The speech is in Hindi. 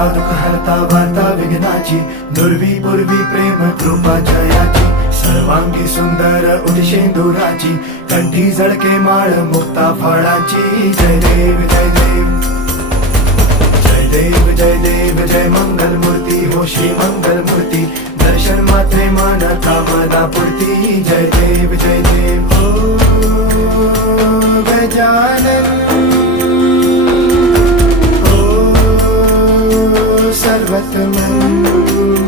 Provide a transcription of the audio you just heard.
हरता दुःख हरता वार्ता विघ्नाची, दुर्वी पूर्वी प्रेम कृपा जयाची, सर्वांगी सुंदर उदिशेंदुराची, कंठी झळके माळ मुक्ता फळाची. जय देव जय देव जय देव जय देव जय मंगल मूर्ती हो श्री मंगल मूर्ती, दर्शन मात्रे मन कामना पूर्ती. जय देव जय देव हो गजानन हो सर्वतमन